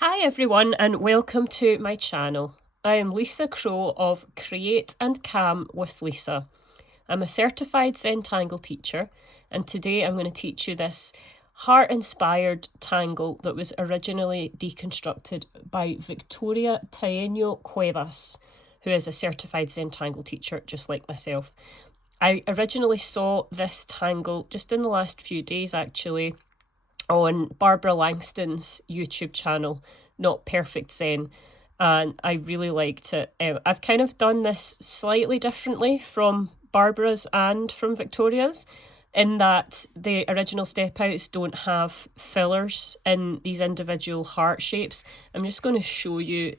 Hi everyone and welcome to my channel. I am Lisa Crow of Create and Cam with Lisa. I'm a certified Zentangle teacher and today I'm going to teach you this heart-inspired tangle that was originally deconstructed by Victoria Taeño Cuevas, who is a certified Zentangle teacher just like myself. I originally saw this tangle just in the last few days actually on Barbara Langston's YouTube channel, Not Perfect Zen, and I really liked it. I've kind of done this slightly differently from Barbara's and from Victoria's, in that the original step outs don't have fillers in these individual heart shapes. I'm just going to show you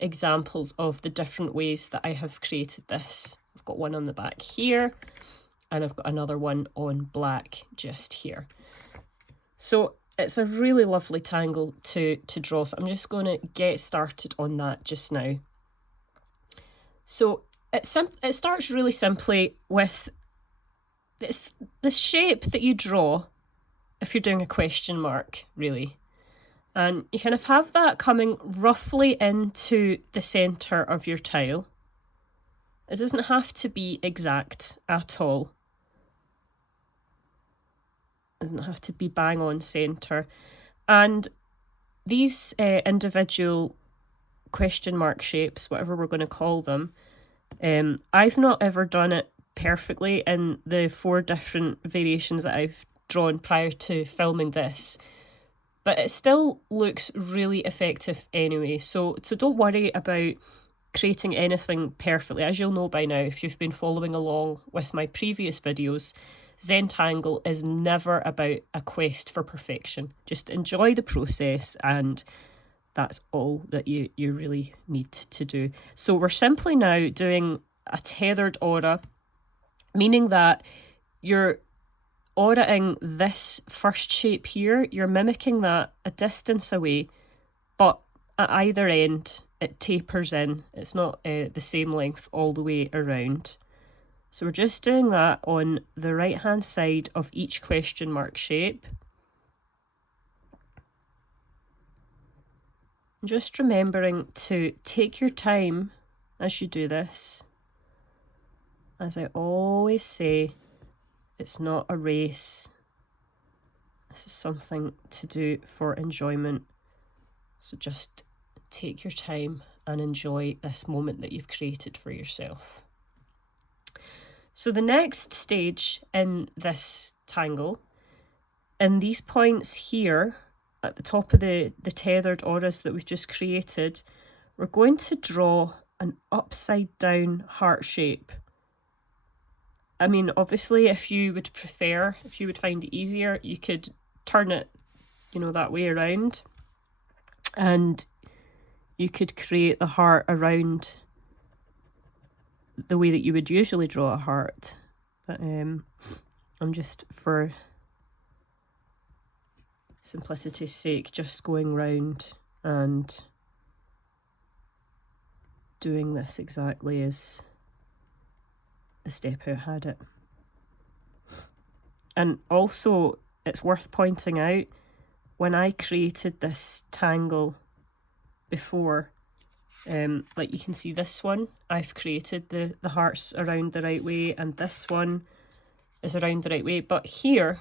examples of the different ways that I have created this. I've got one on the back here, and I've got another one on black just here. So it's a really lovely tangle to draw, so I'm just going to get started on that just now. So it starts really simply with the shape that you draw if you're doing a question mark, really. And you kind of have that coming roughly into the centre of your tile. It doesn't have to be exact at all. Doesn't have to be bang on centre. And these individual question mark shapes, whatever we're going to call them, I've not ever done it perfectly in the 4 different variations that I've drawn prior to filming this, but it still looks really effective anyway, so don't worry about creating anything perfectly. As you'll know by now if you've been following along with my previous videos, Zentangle is never about a quest for perfection. Just enjoy the process, and that's all that you really need to do. So we're simply now doing a tethered aura, meaning that you're auraing this first shape here. You're mimicking that a distance away, but at either end it tapers in. It's not the same length all the way around. So we're just doing that on the right hand side of each question mark shape. Just remembering to take your time as you do this. As I always say, it's not a race. This is something to do for enjoyment. So just take your time and enjoy this moment that you've created for yourself. So the next stage in this tangle, in these points here at the top of the tethered auras that we've just created, we're going to draw an upside down heart shape. I mean, obviously, if you would prefer, if you would find it easier, you could turn it, that way around, and you could create the heart around the way that you would usually draw a heart. But I'm just, for simplicity's sake, just going round and doing this exactly as the step out had it. And also, it's worth pointing out, when I created this tangle before, like you can see this one, I've created the hearts around the right way, and this one is around the right way, but here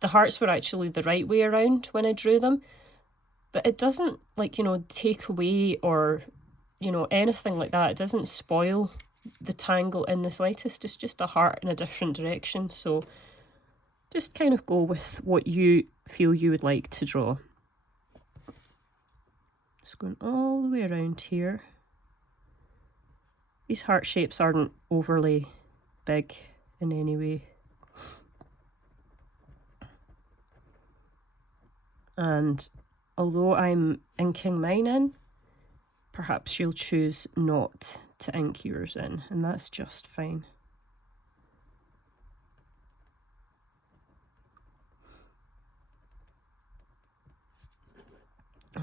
the hearts were actually the right way around when I drew them. But it doesn't, take away or anything like that. It doesn't spoil the tangle in the slightest. It's just a heart in a different direction, so just kind of go with what you feel you would like to draw. Just going all the way around here. These heart shapes aren't overly big in any way. And although I'm inking mine in, perhaps you'll choose not to ink yours in, and that's just fine.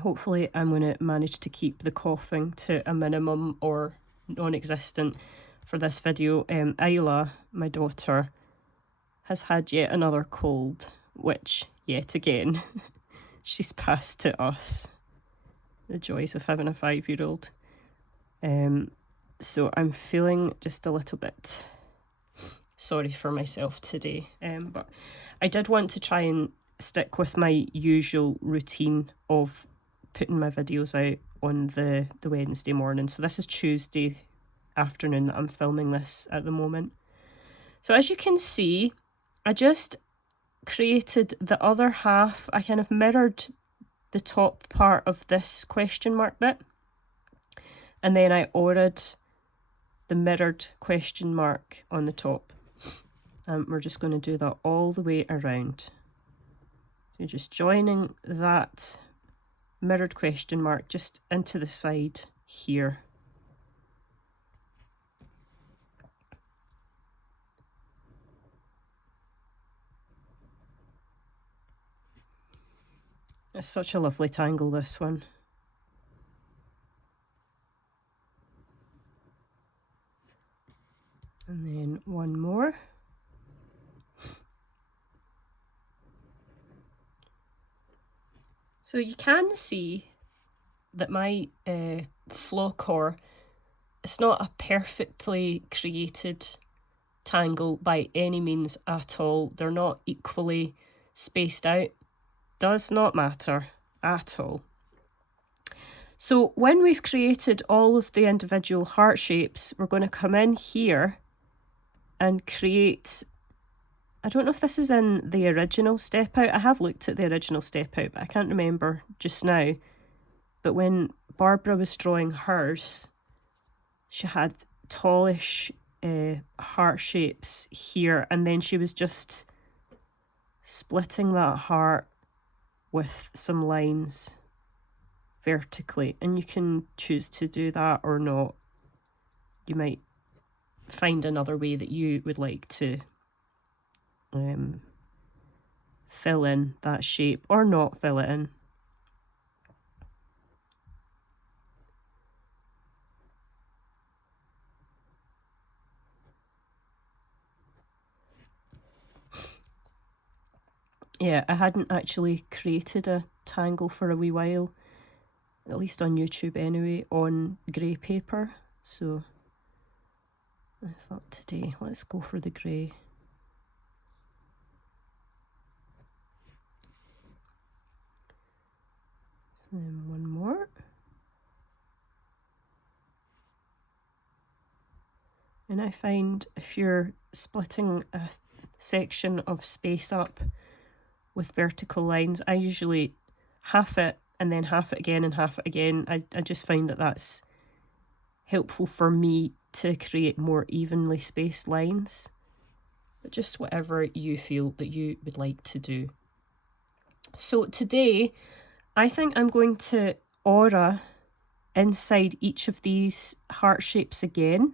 Hopefully I'm going to manage to keep the coughing to a minimum or non-existent for this video. Isla, my daughter, has had yet another cold, which, yet again, she's passed to us. The joys of having a 5-year-old. So I'm feeling just a little bit sorry for myself today. But I did want to try and stick with my usual routine of putting my videos out on the Wednesday morning. So this is Tuesday afternoon that I'm filming this at the moment. So as you can see, I just created the other half. I kind of mirrored the top part of this question mark bit, and then I ordered the mirrored question mark on the top. We're just going to do that all the way around. So just joining that mirrored question mark just into the side here. It's such a lovely tangle, this one. And then one more. So you can see that my Flawcor, it's not a perfectly created tangle by any means at all. They're not equally spaced out. Does not matter at all. So when we've created all of the individual heart shapes, we're going to come in here and create, I don't know if this is in the original step out. I have looked at the original step out, but I can't remember just now. But when Barbara was drawing hers, she had tallish heart shapes here, and then she was just splitting that heart with some lines vertically, and you can choose to do that or not. You might find another way that you would like to fill in that shape or not fill it in. Yeah, I hadn't actually created a tangle for a wee while, at least on YouTube anyway, on grey paper. So I thought today, let's go for the grey. So then one more. And I find if you're splitting a section of space up with vertical lines, I usually half it and then half it again and half it again. I just find that that's helpful for me to create more evenly spaced lines. But just whatever you feel that you would like to do. So today, I think I'm going to aura inside each of these heart shapes again.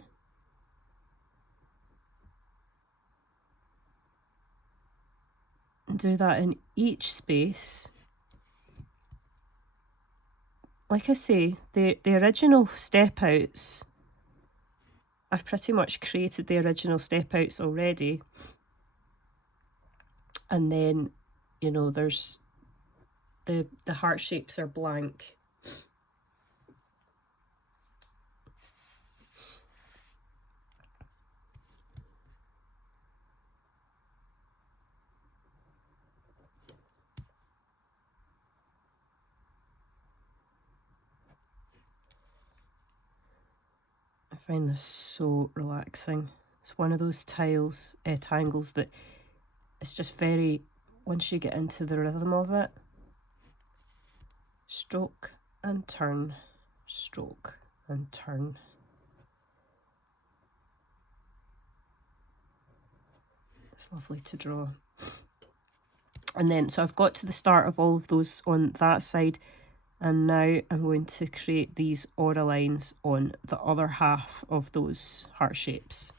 And do that in each space. Like I say, the original step outs, I've pretty much created the original step outs already. And then, you know, there's the heart shapes are blank. I find this so relaxing. It's one of those tangles that it's just very, once you get into the rhythm of it, stroke and turn, stroke and turn. It's lovely to draw. And then, so I've got to the start of all of those on that side, and now I'm going to create these aura lines on the other half of those heart shapes.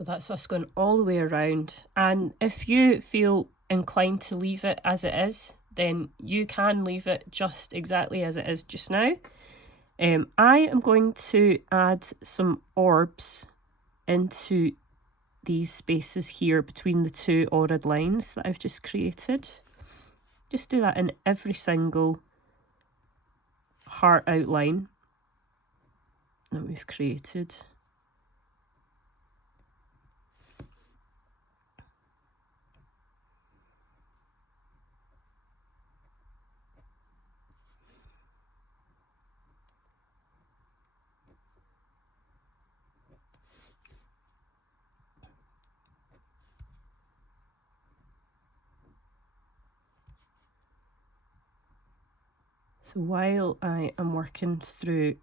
So that's us going all the way around. And if you feel inclined to leave it as it is, then you can leave it just exactly as it is just now. I am going to add some orbs into these spaces here between the two ordered lines that I've just created. Just do that in every single heart outline that we've created. So while I am working through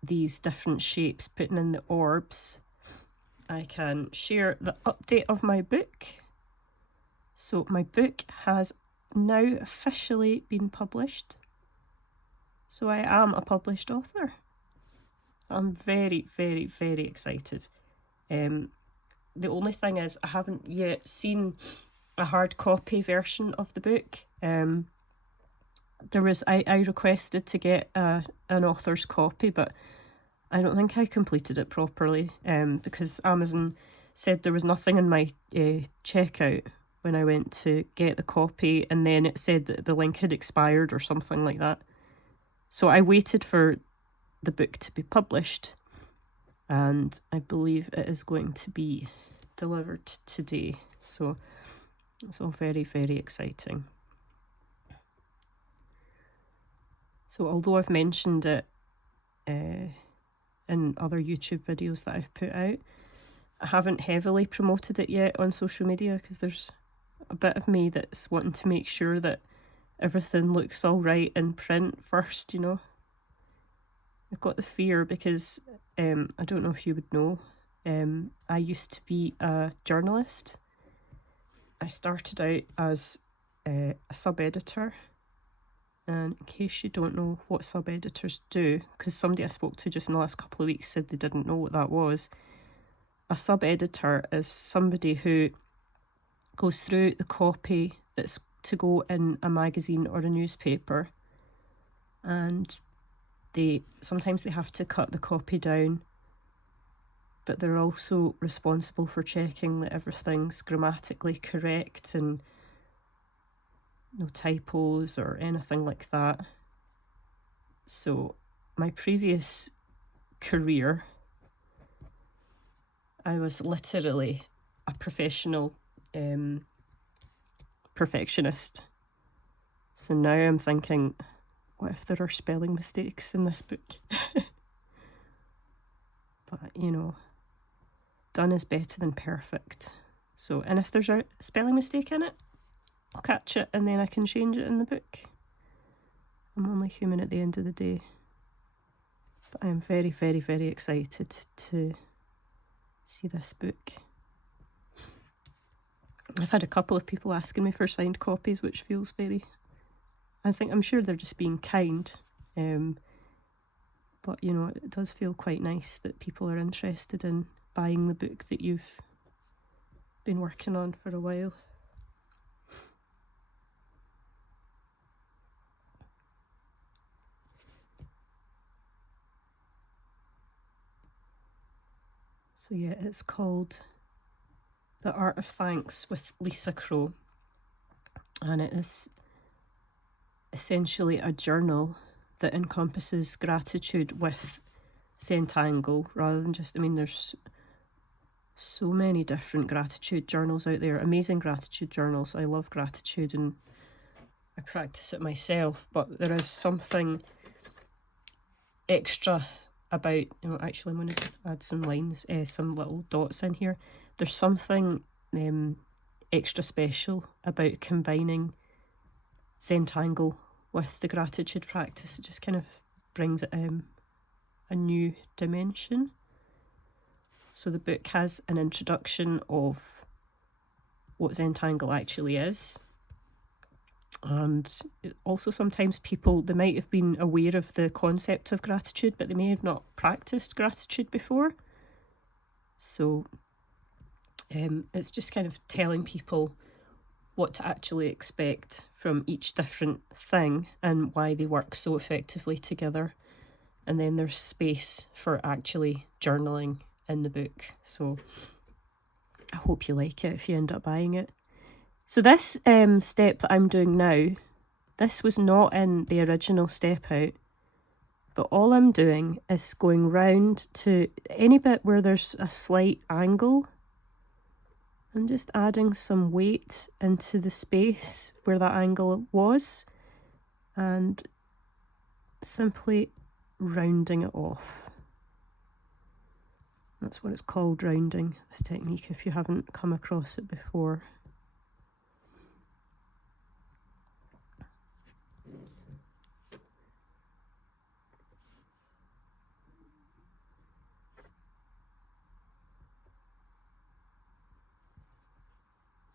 these different shapes, putting in the orbs, I can share the update of my book. So my book has now officially been published. So I am a published author. I'm very, very, very excited. The only thing is I haven't yet seen a hard copy version of the book. I requested to get an author's copy, but I don't think I completed it properly because Amazon said there was nothing in my checkout when I went to get the copy, and then it said that the link had expired or something like that. So I waited for the book to be published, and I believe it is going to be delivered today. So it's all very, very exciting. So although I've mentioned it in other YouTube videos that I've put out, I haven't heavily promoted it yet on social media because there's a bit of me that's wanting to make sure that everything looks all right in print first, you know. I've got the fear because I don't know if you would know, I used to be a journalist. I started out as a sub-editor. And in case you don't know what sub-editors do, because somebody I spoke to just in the last couple of weeks said they didn't know what that was, a sub-editor is somebody who goes through the copy that's to go in a magazine or a newspaper, and sometimes they have to cut the copy down, but they're also responsible for checking that everything's grammatically correct and no typos or anything like that. So my previous career, I was literally a professional perfectionist. So now I'm thinking, what if there are spelling mistakes in this book? But, you know, done is better than perfect. So, and if there's a spelling mistake in it, I'll catch it and then I can change it in the book. I'm only human at the end of the day. But I'm very, very, very excited to see this book. I've had a couple of people asking me for signed copies, which feels very... I'm sure they're just being kind. But, you know, it does feel quite nice that people are interested in buying the book that you've been working on for a while. So yeah, it's called The Art of Thanks with Lisa Crow, and it is essentially a journal that encompasses gratitude with Zentangle rather than just, there's so many different gratitude journals out there, amazing gratitude journals. I love gratitude and I practice it myself, but there is something extra about, actually I'm going to add some lines, some little dots in here. There's something extra special about combining Zentangle with the gratitude practice. It just kind of brings it a new dimension. So the book has an introduction of what Zentangle actually is. And also sometimes people, they might have been aware of the concept of gratitude, but they may have not practiced gratitude before. So it's just kind of telling people what to actually expect from each different thing and why they work so effectively together. And then there's space for actually journaling in the book. So I hope you like it if you end up buying it. So this step that I'm doing now, this was not in the original step out, but all I'm doing is going round to any bit where there's a slight angle. I'm just adding some weight into the space where that angle was and simply rounding it off. That's what it's called, rounding, this technique, if you haven't come across it before.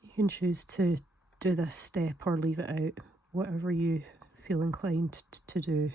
You can choose to do this step or leave it out, whatever you feel inclined to do.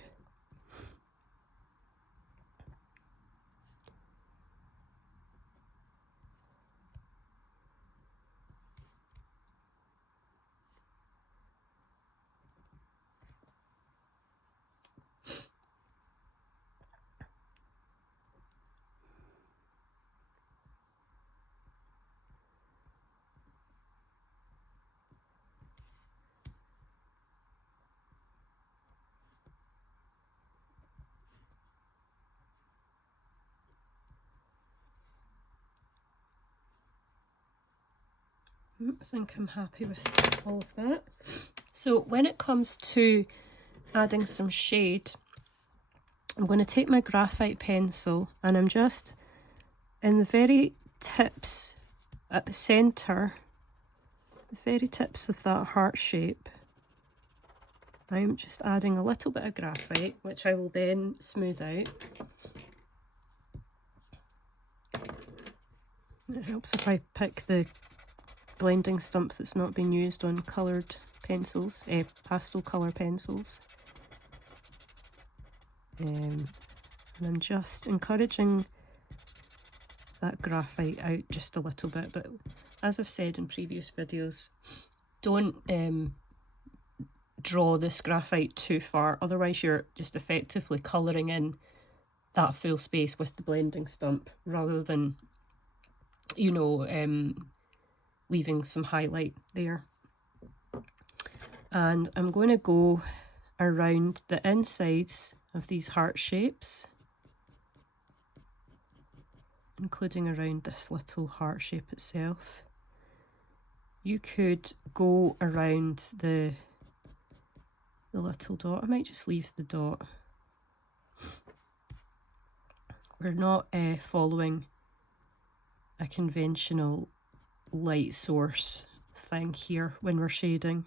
I think I'm happy with all of that. So when it comes to adding some shade, I'm going to take my graphite pencil and I'm just in the very tips at the centre, the very tips of that heart shape, I'm just adding a little bit of graphite, which I will then smooth out. It helps if I pick the blending stump that's not been used on coloured pencils, pastel colour pencils. And I'm just encouraging that graphite out just a little bit, but as I've said in previous videos, don't draw this graphite too far, otherwise you're just effectively colouring in that full space with the blending stump rather than, you know, leaving some highlight there. And I'm going to go around the insides of these heart shapes, including around this little heart shape itself. You could go around the little dot. I might just leave the dot. We're not following a conventional light source thing here when we're shading.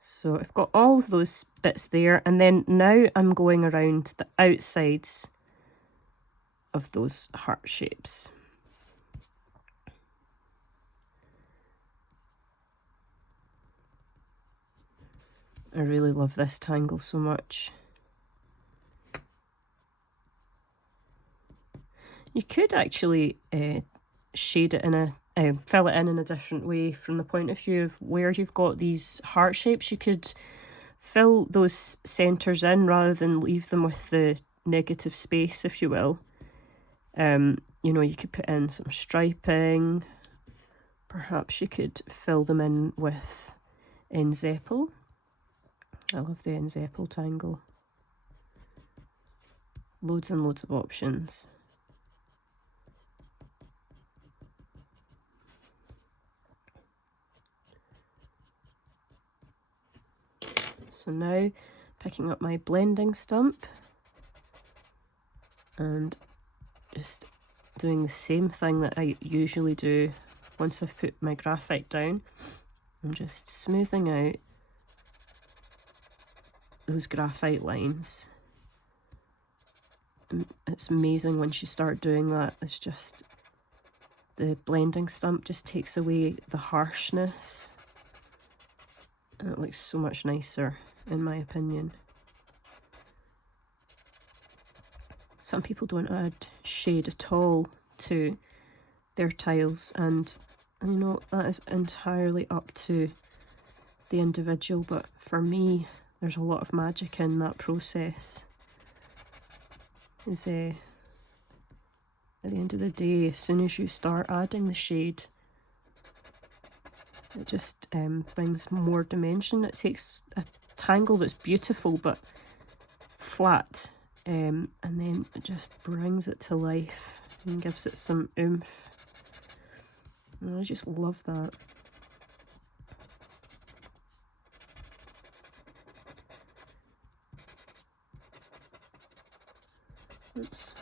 So I've got all of those bits there, and then now I'm going around the outsides of those heart shapes. I really love this tangle so much. You could actually shade it in a fill it in a different way from the point of view of where you've got these heart shapes. You could fill those centres in rather than leave them with the negative space, if you will. You know, you could put in some striping. Perhaps you could fill them in with Zentangle. I love the Zentangle tangle. Loads and loads of options. So now picking up my blending stump and just doing the same thing that I usually do once I've put my graphite down. I'm just smoothing out those graphite lines. It's amazing once you start doing that. It's just, the blending stump just takes away the harshness. And it looks so much nicer, in my opinion. Some people don't add shade at all to their tiles, and you know, that is entirely up to the individual, but for me, there's a lot of magic in that process. At the end of the day, as soon as you start adding the shade, it just brings more dimension. It takes a tangle that's beautiful but flat, and then it just brings it to life and gives it some oomph. And I just love that. Oops.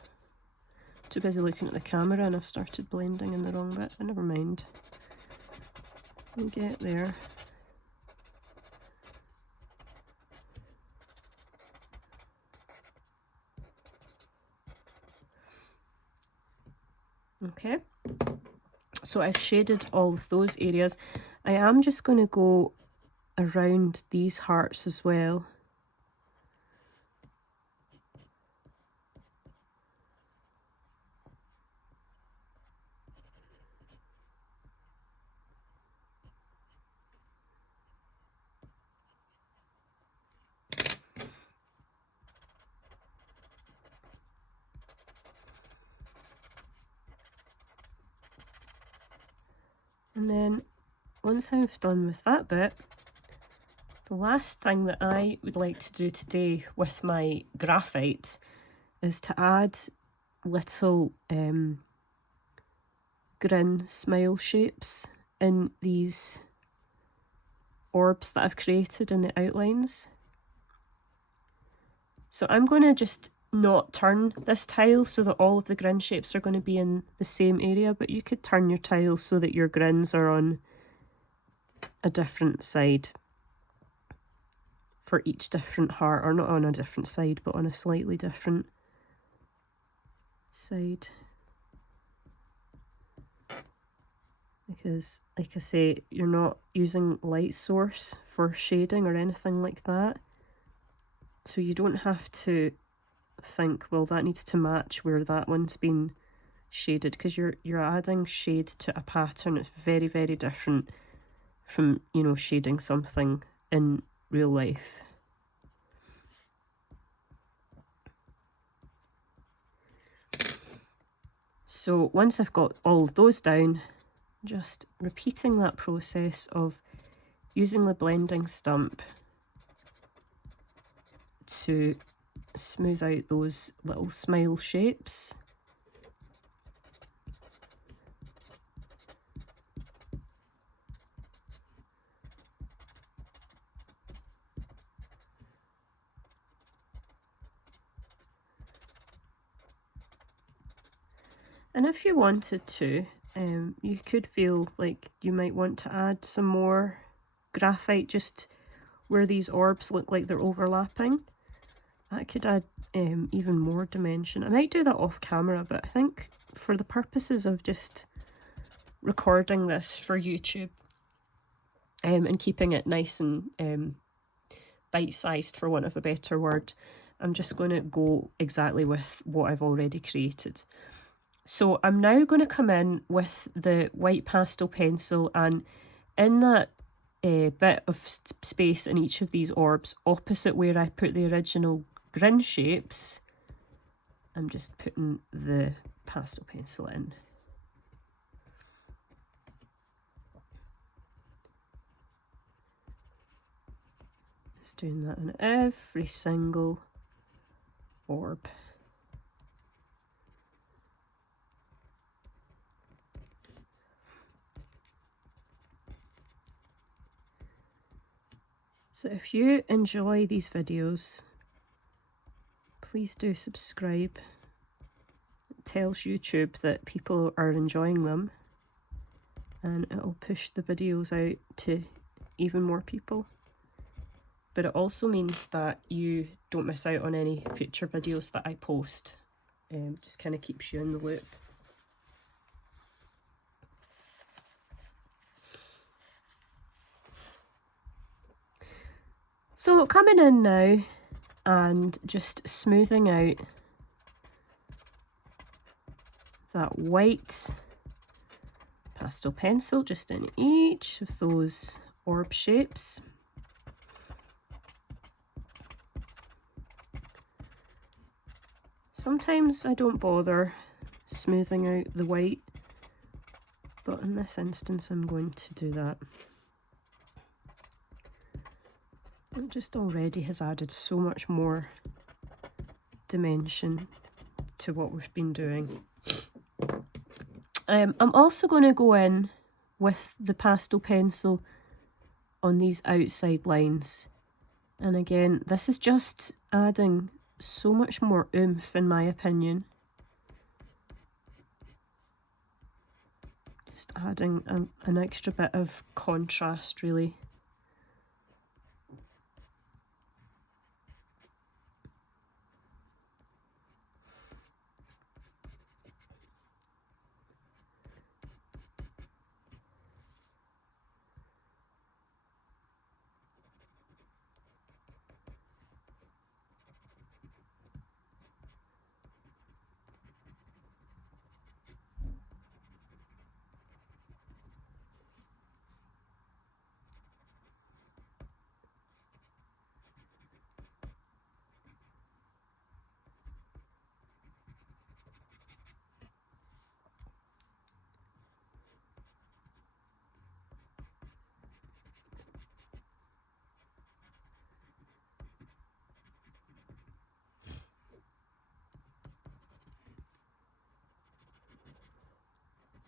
Too busy looking at the camera and I've started blending in the wrong bit, but never mind. We'll get there. Okay, so I've shaded all of those areas. I am just going to go around these hearts as well. And then once I've done with that bit, the last thing that I would like to do today with my graphite is to add little grin smile shapes in these orbs that I've created in the outlines. So I'm going to just not turn this tile so that all of the grin shapes are going to be in the same area, but you could turn your tile so that your grins are on a different side for each different heart, or not on a different side, but on a slightly different side. Because, like I say, you're not using light source for shading or anything like that. So you don't have to think, well, that needs to match where that one's been shaded, because you're adding shade to a pattern. It's very, very different from, you know, shading something in real life. So once I've got all of those down, just repeating that process of using the blending stump to smooth out those little smile shapes. And if you wanted to, you could feel like you might want to add some more graphite just where these orbs look like they're overlapping. That could add even more dimension. I might do that off camera, but I think for the purposes of just recording this for YouTube and keeping it nice and bite-sized, for want of a better word, I'm just going to go exactly with what I've already created. So I'm now going to come in with the white pastel pencil, and in that bit of space in each of these orbs opposite where I put the original grin shapes, I'm just putting the pastel pencil in. Just doing that in every single orb. So if you enjoy these videos, please do subscribe. It tells YouTube that people are enjoying them, and it'll push the videos out to even more people. but it also means that you don't miss out on any future videos that I post. Just kind of keeps you in the loop. So coming in now and just smoothing out that white pastel pencil just in each of those orb shapes. Sometimes I don't bother smoothing out the white, but in this instance I'm going to do that. It just already has added so much more dimension to what we've been doing. I'm also going to go in with the pastel pencil on these outside lines. And again, this is just adding so much more oomph in my opinion. Just adding an extra bit of contrast really.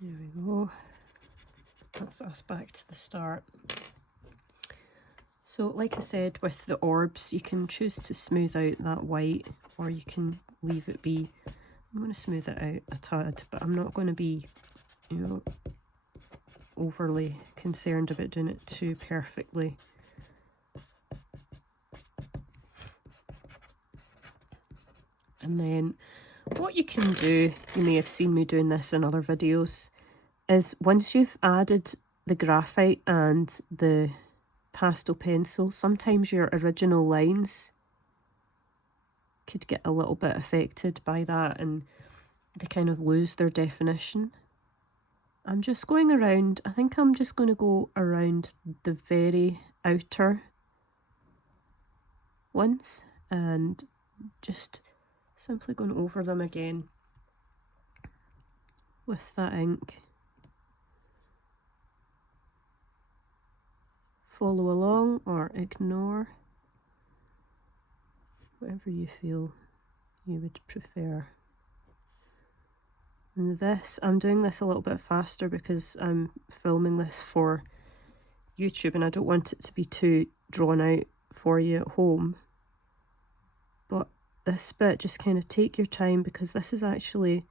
There we go. That's us back to the start. So like I said, with the orbs, you can choose to smooth out that white or you can leave it be. I'm going to smooth it out a tad, but I'm not going to be, you know, overly concerned about doing it too perfectly. And then what you can do, you may have seen me doing this in other videos, is once you've added the graphite and the pastel pencil, sometimes your original lines could get a little bit affected by that and they kind of lose their definition. I'm just going around, I think I'm just going to go around the very outer ones and just simply going over them again with that ink. Follow along or ignore, whatever you feel you would prefer. And this, I'm doing this a little bit faster because I'm filming this for YouTube and I don't want it to be too drawn out for you at home. But this bit, just kind of take your time because this is actually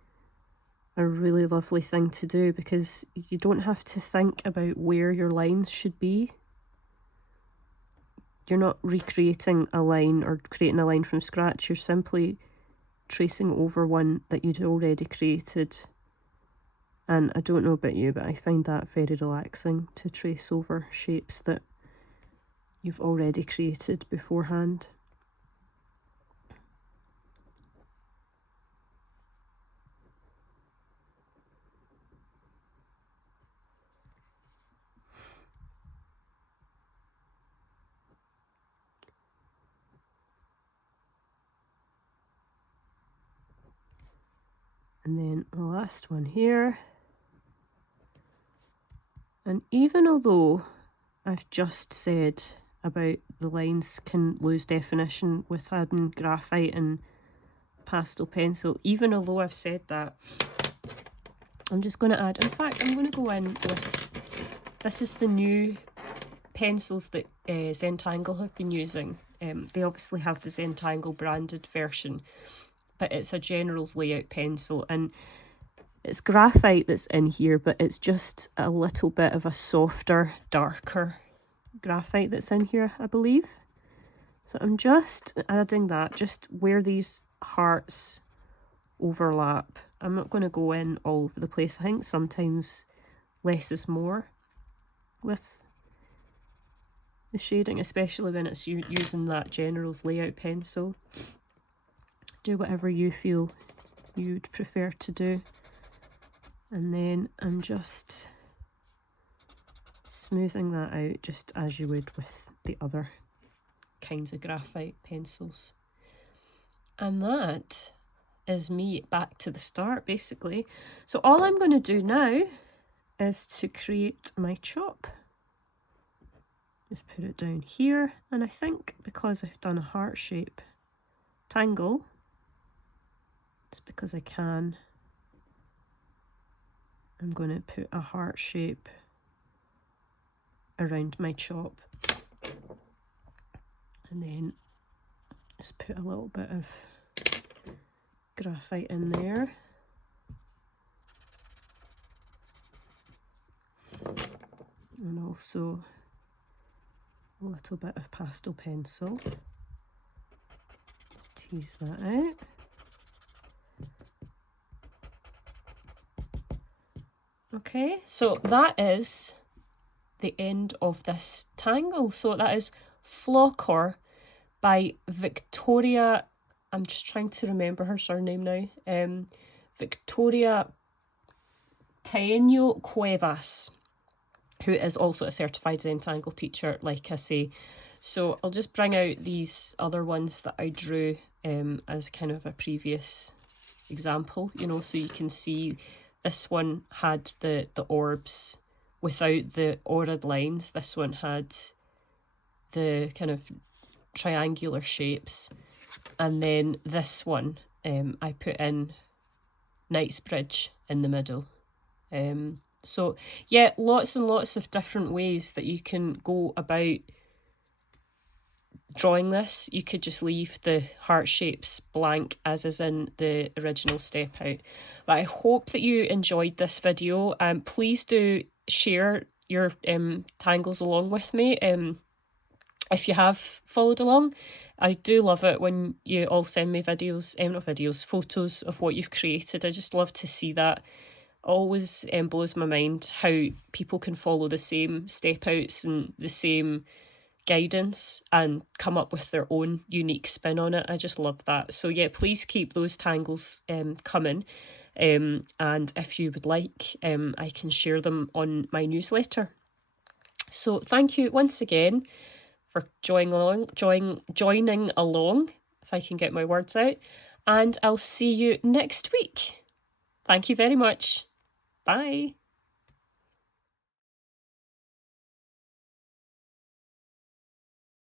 a really lovely thing to do because you don't have to think about where your lines should be. You're not recreating a line or creating a line from scratch, you're simply tracing over one that you'd already created. And I don't know about you, but I find that very relaxing to trace over shapes that you've already created beforehand. And then the last one here. And even although I've just said about the lines can lose definition with adding graphite and pastel pencil, even although I've said that, I'm just going to add, in fact, I'm going to go in with, this is the new pencils that Zentangle have been using. They obviously have the Zentangle branded version, but it's a general's layout pencil and it's graphite that's in here, but it's just a little bit of a softer, darker graphite that's in here, I believe. So I'm just adding that just where these hearts overlap. I'm not going to go in all over the place. I think sometimes less is more with the shading, especially when it's using that General's layout pencil. Do whatever you feel you'd prefer to do. And then I'm just smoothing that out just as you would with the other kinds of graphite pencils. And that is me back to the start, basically. So all I'm going to do now is to create my chop. Just put it down here, and I think because I've done a heart shape tangle, it's because I can, I'm going to put a heart shape around my chop, and then just put a little bit of graphite in there. And also a little bit of pastel pencil. Just tease that out. Okay, so that is the end of this tangle. So that is Flawcor by Victoria. I'm just trying to remember her surname now. Victoria Taeño Cuevas, who is also a certified Zentangle teacher, like I say. So I'll just bring out these other ones that I drew as kind of a previous example, you know, so you can see this one had the orbs without the aurid lines. This one had the kind of triangular shapes. And then this one, I put in Knightsbridge in the middle. So yeah, lots and lots of different ways that you can go about drawing this. You could just leave the heart shapes blank as is in the original step out. But I hope that you enjoyed this video. Please do share your tangles along with me if you have followed along. I do love it when you all send me videos, not videos, photos of what you've created. I just love to see that. It always blows my mind how people can follow the same step outs and the same guidance and come up with their own unique spin on it. I just love that. So yeah, please keep those tangles coming. And if you would like, I can share them on my newsletter. So thank you once again for joining along, if I can get my words out, and I'll see you next week. Thank you very much. Bye.